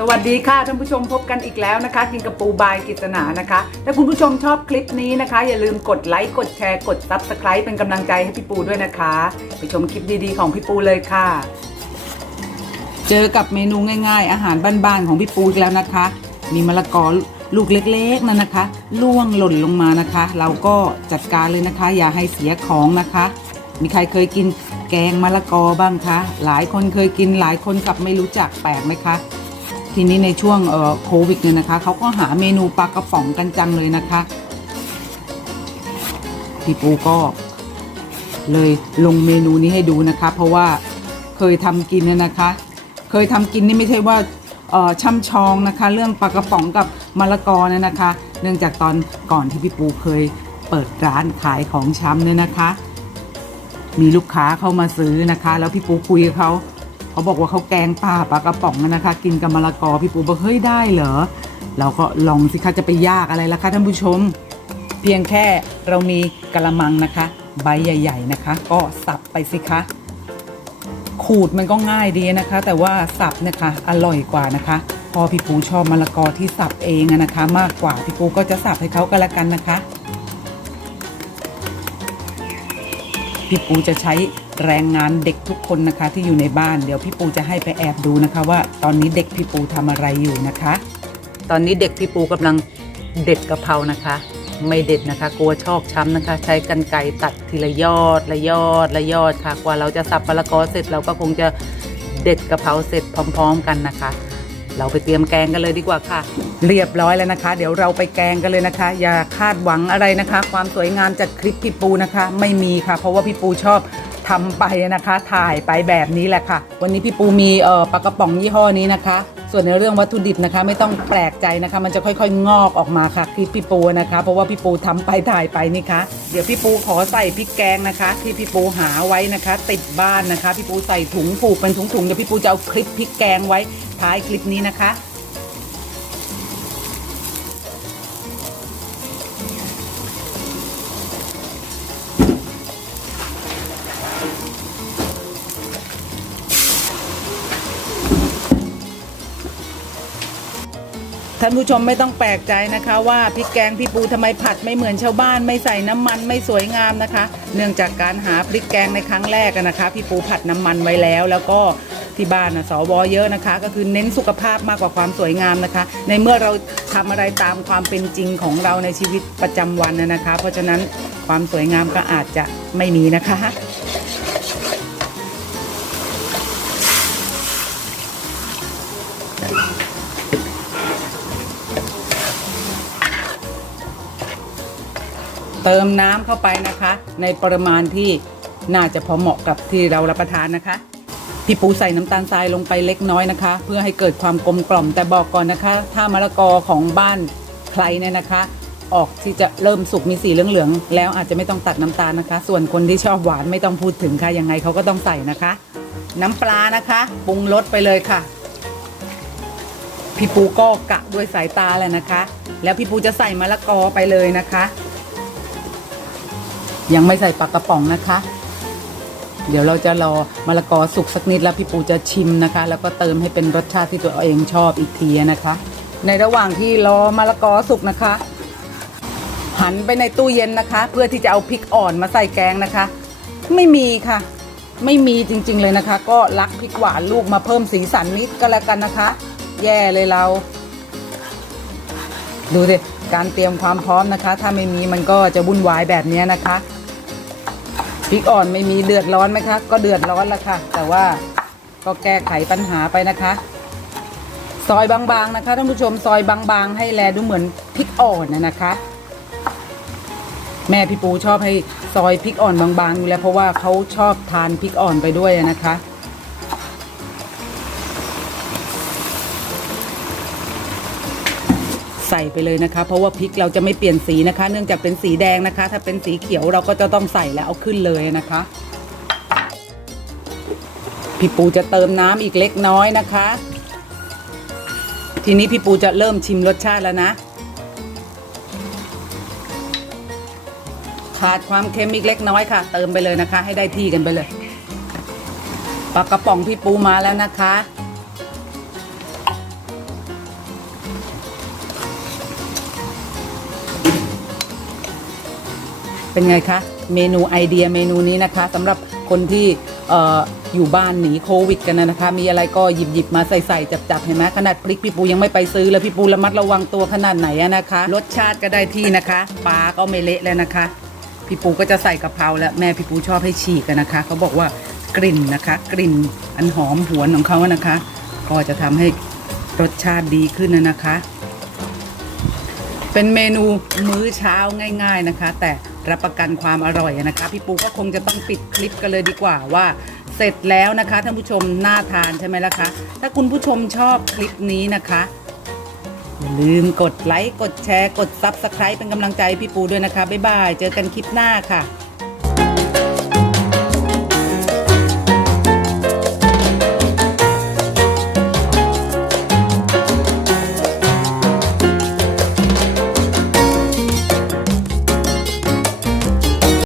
สวัสดีค่ะท่านผู้ชมพบกันอีกแล้วนะคะ กินกระปูบายกิษณานะคะ ถ้าคุณผู้ชมชอบคลิปนี้นะคะ อย่าลืมกดไลค์กดแชร์กด Subscribe เป็นกำลังใจให้พี่ปูด้วยนะคะ ไปชมคลิปดีๆของพี่ปูเลยค่ะ เจอกับเมนูง่าย ๆ อาหารบ้านๆของพี่ปูอีกแล้วนะคะ มีมะละกอลูกเล็กๆนั่นนะคะล่วงหล่นลงมานะคะ เราก็จัดการเลยนะคะ อย่าให้เสียของนะคะ มีใครเคยกินแกงมะละกอบ้างคะหลายคนเคยกินหลายคนกลับไม่รู้จักแปลกไหมคะ ทีนี้ในช่วงโควิดเนี่ยนะคะเขาก็หาเมนูปลากระป๋องกันจังเลยนะคะพี่ปูก็เลยลงเมนูนี้ให้ดูนะคะ เพราะว่าเคยทำกินเนี่ยนะคะ เคยทำกินนี่ไม่ใช่ว่าช่ำชองนะคะ เรื่องปลากระป๋องกับมะละกอเนี่ยนะคะ เนื่องจากตอนก่อนที่พี่ปูเคยเปิดร้านขายของชำเนี่ยนะคะ มีลูกค้าเข้ามาซื้อนะคะ แล้วพี่ปูคุยกับเขา เขาบอกว่าเขาแกงป่าปลากระป๋องนะคะ กินกับมะละกอพี่ปูบอกเฮ้ยได้เหรอเราก็ลองสิคะจะไปยากอะไรล่ะคะท่านผู้ชม เพียงแค่เรามีกระมังนะคะ ใบใหญ่ ๆนะคะ ก็สับไปสิคะ ขูดมันก็ง่ายดีนะคะ แต่ว่าสับนะคะอร่อยกว่านะคะ พอพี่ปูชอบมะละกอที่สับเองนะคะ มากกว่าพี่ปูก็จะสับให้เขาก็แล้วกันนะคะพี่ปูจะใช้ แรงงานเด็กทุกคนนะคะที่อยู่ในบ้านเดี๋ยวพี่ปูจะให้ไปแอบดูนะคะว่าตอนนี้เด็กพี่ปูทำอะไรอยู่นะคะ ตอนนี้เด็กพี่ปูกำลังเด็ดกะเพรานะคะ ไม่เด็ดนะคะ กลัวชอกช้ำนะคะ ใช้กันไกรตัดทีละยอดละยอดละยอดค่ะ กว่าเราจะสับมะละกอเสร็จเราก็คงจะเด็ดกะเพราเสร็จพร้อม ๆ กันนะคะเราไปเตรียมแกงกันเลยดีกว่าค่ะ เรียบร้อยแล้วนะคะ เดี๋ยวเราไปแกงกันเลยนะคะ อย่าคาดหวังอะไรนะคะ ความสวยงามจากคลิปพี่ปูนะคะ ไม่มีค่ะ เพราะว่าพี่ปูชอบ ทำไปนะคะ ถ่ายไปแบบนี้แหละค่ะ วันนี้พี่ปูมีเอ่อปลากระป๋องยี่ห้อนี้นะคะ ส่วนในเรื่องวัตถุดิบนะคะ ไม่ต้องแปลกใจนะคะ มันจะค่อยๆ งอกออกมาค่ะคลิปพี่ปูนะคะ เพราะว่าพี่ปูทำไปถ่ายไปนี่คะเดี๋ยวพี่ปูขอใส่พริกแกงนะคะ ที่พี่ปูหาไว้นะคะ ติดบ้านนะคะ พี่ปูใส่ถุงผูกเป็นถุงๆเดี๋ยวพี่ปูจะเอาคลิปพริกแกงไว้ท้ายคลิปนี้นะคะ ท่านผู้ชมไม่ต้องแปลกใจนะคะ ว่าพริกแกงพี่ปูทำไมผัดไม่เหมือนชาวบ้าน ไม่ใส่น้ำมันไม่สวยงามนะคะ เนื่องจากการหาพริกแกงในครั้งแรกนะคะ พี่ปูผัดน้ำมันไว้แล้ว แล้วก็ที่บ้านนะสวเยอะนะคะ ก็คือเน้นสุขภาพมากกว่าความสวยงามนะคะ ในเมื่อเราทำอะไรตามความเป็นจริงของเราในชีวิตประจำวันนะคะ เพราะฉะนั้นความสวยงามก็อาจจะไม่มีนะคะ เติมน้ำเข้าไปนะคะ ในปริมาณที่น่าจะพอเหมาะกับที่เรารับประทานนะคะ พี่ปูใส่น้ำตาลทรายลงไปเล็กน้อยนะคะ เพื่อให้เกิดความกลมกล่อมแต่บอกก่อนนะคะ ถ้ามะละกอของบ้านใครเนี่ยนะคะ ออกที่จะเริ่มสุกมีสีเหลืองๆแล้วอาจจะไม่ต้องตัดน้ำตาลนะคะ ส่วนคนที่ชอบหวานไม่ต้องพูดถึงค่ะยังไงเขาก็ต้องใส่นะคะ น้ำปลานะคะปรุงรสไปเลยค่ะพี่ปูก็กะด้วยสายตาแหละนะคะ แล้วพี่ปูจะใส่มะละกอไปเลยนะคะ ยังไม่ใส่ปลากระป๋องนะคะ เดี๋ยวเราจะรอมะละกอสุกสักนิดแล้วพี่ปูจะชิมนะคะ แล้วก็เติมให้เป็นรสชาติที่ตัวเองชอบอีกทีนะคะ ในระหว่างที่รอมะละกอสุกนะคะ หันไปในตู้เย็นนะคะ เพื่อที่จะเอาพริกอ่อนมาใส่แกงนะคะ ไม่มีค่ะ ไม่มีจริงๆเลยนะคะ ก็รักพริกหวานลูกมาเพิ่มสีสันนิดก็แล้วกันนะคะ แย่เลยเรา ดูสิการเตรียมความพร้อมนะคะ ถ้าไม่มีมันก็จะวุ่นวายแบบนี้นะคะ พริกอ่อนไม่มีเดือดร้อนไหมคะ ก็เดือดร้อนละค่ะ แต่ว่าก็แก้ไขปัญหาไปนะคะ ซอยบางๆนะคะท่านผู้ชมซอยบางๆ ให้แลดูเหมือนพริกอ่อนนะนะคะ แม่พี่ปูชอบให้ซอยพริกอ่อนบางๆอยู่แล้วเพราะว่าเขาชอบทานพริกอ่อนไปด้วยนะคะ ส่ไปเลยนะคะ เพราะว่าพริกเราจะไม่เปลี่ยนสีนะคะ เนื่องจากเป็นสีแดงนะคะ ถ้าเป็นสีเขียวเราก็จะต้องใส่แล้วเอาขึ้นเลยนะคะพี่ปูจะเติมน้ำอีกเล็กน้อยนะคะ ทีนี้พี่ปูจะเริ่มชิมรสชาติแล้วนะ ขาดความเค็มอีกเล็กน้อยค่ะ เติมไปเลยนะคะ ให้ได้ที่กันไปเลยปลากระป๋องพี่ปูมาแล้วนะคะ เป็นไงคะ เมนูไอเดียเมนูนี้นะคะสำหรับคนที่อออยู่บ้านหนีโควิด กันนะคะ มีอะไรก็หยิบหยิบมาใส่ใส่จับจับเห็นไหมขนาดพริกพี่ปูยังไม่ไปซื้อเลยพี่ปูระมัดระวังตัวขนาดไหนอะนะคะ รสชาติก็ได้ที่นะคะปลาก็ไม่เละแล้วนะคะ พี่ปูก็จะใส่กะเพราแล้วแม่พี่ปูชอบให้ฉีกกันนะคะเขาบอกว่ากลิ่นนะคะ กลิ่นอันหอมหวนของเขานะคะ ก็จะทำให้รสชาติดีขึ้นนะนะคะ เป็นเมนูมื้อเช้าง่าย ๆนะคะ แต่ รับประกันความอร่อยนะคะ พี่ปูก็คงจะต้องปิดคลิปกันเลยดีกว่าว่า เสร็จแล้วนะคะท่านผู้ชมน่าทานใช่ไหมล่ะคะ ถ้าคุณผู้ชมชอบคลิปนี้นะคะอย่าลืมกดไลค์กดแชร์กด Subscribe เป็นกำลังใจพี่ปูด้วยนะคะบ๊ายบายเจอกันคลิปหน้าค่ะ